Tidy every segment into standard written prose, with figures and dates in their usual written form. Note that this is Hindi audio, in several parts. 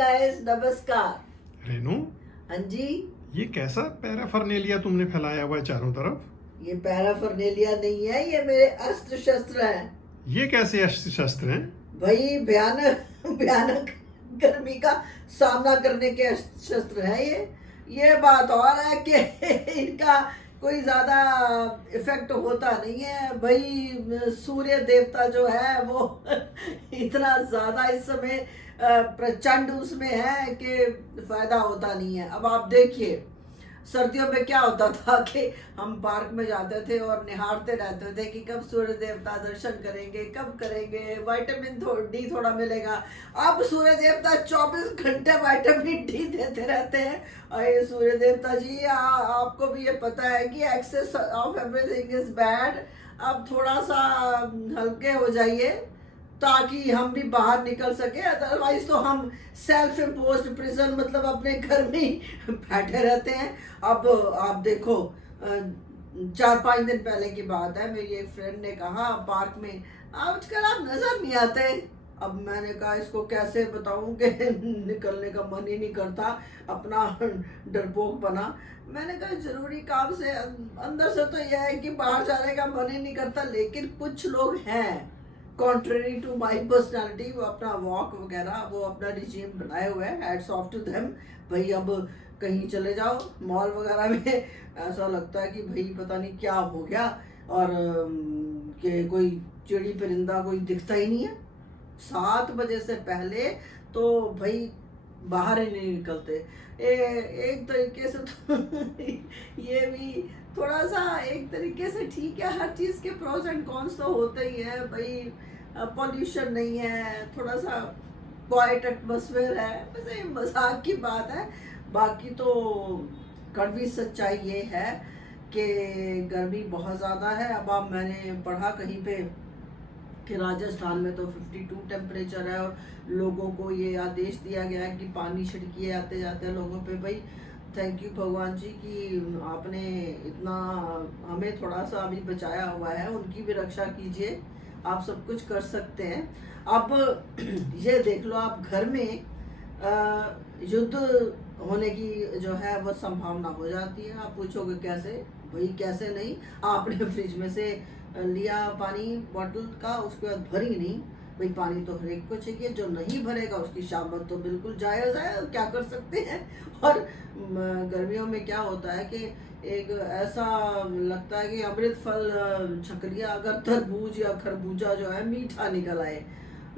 गाइस नमस्कार। रेनू, हाँ जी। ये कैसा पैराफर्नेलिया तुमने फैलाया हुआ है चारों तरफ? ये पैराफर्नेलिया नहीं है, ये मेरे अस्त्र शस्त्र हैं। ये कैसे अस्त्र शस्त्र हैं? भाई भयानक भयानक गर्मी का सामना करने के अस्त्र शस्त्र हैं ये बात और है कि इनका कोई ज्यादा इफेक्ट होता नहीं है। भाई सूर्य देवता जो है वो इतना ज्यादा इस समय प्रचंड उसमें है कि फायदा होता नहीं है। अब आप देखिए सर्दियों में क्या होता था कि हम पार्क में जाते थे और निहारते रहते थे कि कब सूर्य देवता दर्शन करेंगे, कब करेंगे, विटामिन डी थोड़ा मिलेगा। अब सूर्य देवता 24 घंटे विटामिन डी देते रहते हैं। अरे सूर्य देवता जी आपको भी ये पता है कि excess of everything is bad. अब थोड़ा सा हल्के हो जाइए ताकि हम भी बाहर निकल सके, अदरवाइज तो हम सेल्फ इम्पोज्ड प्रिजन मतलब अपने घर में ही बैठे रहते हैं। अब आप देखो 4-5 दिन पहले की बात है, मेरी एक फ्रेंड ने कहा पार्क में आजकल आप नजर नहीं आते। अब मैंने कहा इसको कैसे बताऊं कि निकलने का मन ही नहीं करता, अपना डरपोक बना। मैंने कहा जरूरी काम से अंदर से तो यह है कि बाहर जाने का मन ही नहीं करता, लेकिन कुछ लोग हैं कॉन्ट्रेरी टू माई पर्सनैलिटी, वो अपना वॉक वगैरह वो अपना रिजीम बनाए हुए हैं। Hats off to them. भाई अब कहीं चले जाओ मॉल वगैरह में ऐसा लगता है कि भाई पता नहीं क्या हो गया और कि कोई चिड़ी परिंदा कोई दिखता ही नहीं है। 7 बजे से पहले तो भाई बाहर ही नहीं निकलते। एक तरीके से तो ये भी थोड़ा सा एक तरीके से ठीक है। हर चीज़ के प्रोज एंड कॉन्स तो होते ही है भाई। पॉल्यूशन नहीं है, थोड़ा सा क्वाइट एटमॉस्फेयर है, बस ये मजाक की बात है। बाकी तो कड़वी सच्चाई ये है कि गर्मी बहुत ज़्यादा है। अब आप मैंने पढ़ा कहीं पे कि राजस्थान में तो 52 टेम्परेचर है और लोगों को ये आदेश दिया गया है कि पानी छिड़किए आते जाते लोगों पे। भाई थैंक यू भगवान जी कि आपने इतना हमें थोड़ा सा अभी बचाया हुआ है, उनकी भी रक्षा कीजिए। आप सब कुछ कर सकते हैं। अब ये देख लो आप घर में युद्ध होने की जो है वो संभावना हो जाती है। आप पूछोगे कैसे? भाई कैसे नहीं, आपने फ्रिज में से लिया पानी बॉटल का, उसके बाद भरी नहीं। भाई पानी तो हर एक को चाहिए, जो नहीं भरेगा उसकी शामत तो बिल्कुल जायज़ है, क्या कर सकते हैं। और गर्मियों में क्या होता है कि एक ऐसा लगता है कि अमृत फल छक लिया, अगर तरबूज या खरबूजा जो है मीठा निकल आए।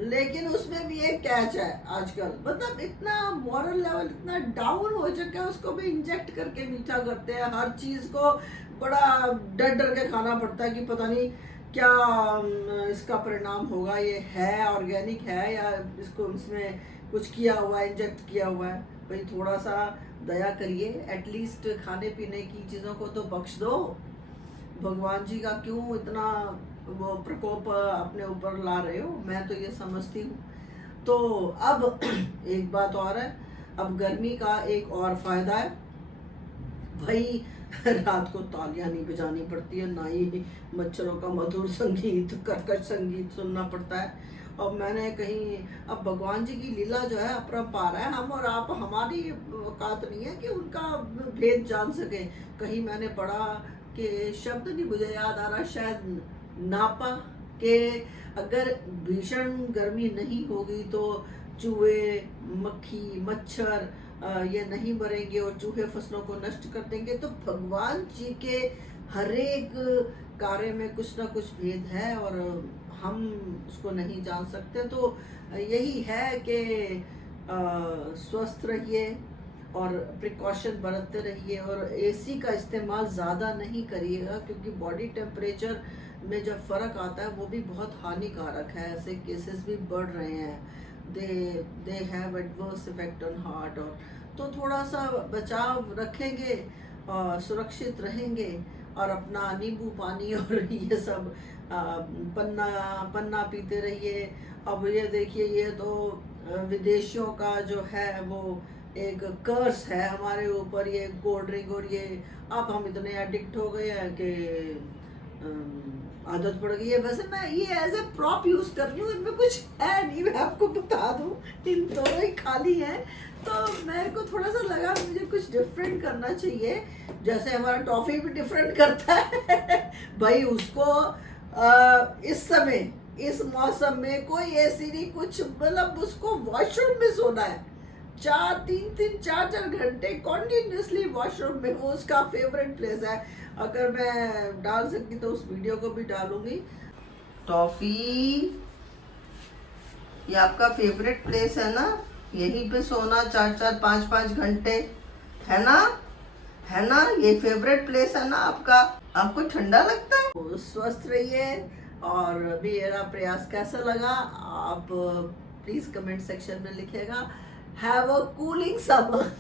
लेकिन उसमें भी एक कैच है आजकल, मतलब इतना मॉरल लेवल इतना डाउन हो चुका है, उसको भी इंजेक्ट करके मीठा करते हैं। हर चीज़ को बड़ा डर डर के खाना पड़ता है कि पता नहीं क्या इसका परिणाम होगा, ये है ऑर्गेनिक है या इसको इसमें कुछ किया हुआ है, इंजेक्ट किया हुआ है। भाई थोड़ा सा दया करिए, एटलीस्ट खाने पीने की चीज़ों को तो बख्श दो। भगवान जी का क्यों इतना वो प्रकोप अपने ऊपर ला रहे हो, मैं तो ये समझती हूँ। तो अब एक बात और है, अब गर्मी का एक और फायदा है भाई, रात को तालियां नहीं बजानी पड़ती है, ना ही मच्छरों का मधुर संगीत कर्कश संगीत सुनना पड़ता है। और मैंने कहीं अब भगवान जी की लीला जो है अपरंपार है, हम और आप हमारी औकात नहीं है कि उनका भेद जान सके। कहीं मैंने पढ़ा कि शब्द नहीं मुझे याद आ रहा, शायद नापा के अगर भीषण गर्मी नहीं होगी तो चूहे मक्खी मच्छर ये नहीं मरेंगे और चूहे फसलों को नष्ट कर देंगे। तो भगवान जी के हर एक कार्य में कुछ ना कुछ भेद है और हम उसको नहीं जान सकते। तो यही है कि स्वस्थ रहिए और प्रिकॉशन बरतते रहिए और एसी का इस्तेमाल ज़्यादा नहीं करिएगा, क्योंकि बॉडी टेम्परेचर में जब फ़र्क आता है वो भी बहुत हानिकारक है। ऐसे केसेस भी बढ़ रहे हैं, they have adverse effect on heart. और तो थोड़ा सा बचाव रखेंगे और सुरक्षित रहेंगे और अपना नींबू पानी और ये सब पन्ना पीते रहिए। अब ये देखिए, ये तो विदेशियों का जो है वो एक कर्स है हमारे ऊपर, ये कोल्ड ड्रिंक। और ये अब हम इतने एडिक्ट हो गए हैं कि आदत पड़ गई है। वैसे मैं ये एज ए प्रॉप यूज कर रही हूँ, इनमें कुछ है नहीं, मैं आपको बता दूँ, इन दोनों ही खाली हैं। तो मेरे को थोड़ा सा लगा मुझे कुछ डिफरेंट करना चाहिए, जैसे हमारा टॉफी भी डिफरेंट करता है भाई उसको इस समय इस मौसम में कोई ऐसी नहीं कुछ, मतलब उसको वॉशरूम में सोना है, 4 घंटे कॉन्टिन्यूसली वॉशरूम में, वो उसका फेवरेट प्लेस है। अगर मैं डाल सकी तो उस वीडियो को भी डालूंगी। टॉफी, ये आपका फेवरेट प्लेस है ना, यहीं पे सोना 4-5 घंटे, है ना, है ना, ये फेवरेट प्लेस है ना आपका, आपको ठंडा लगता है। तो स्वस्थ रहिए, और मेरा प्रयास कैसा लगा आप प्लीज कमेंट सेक्शन में लिखिएगा। Have a cooling summer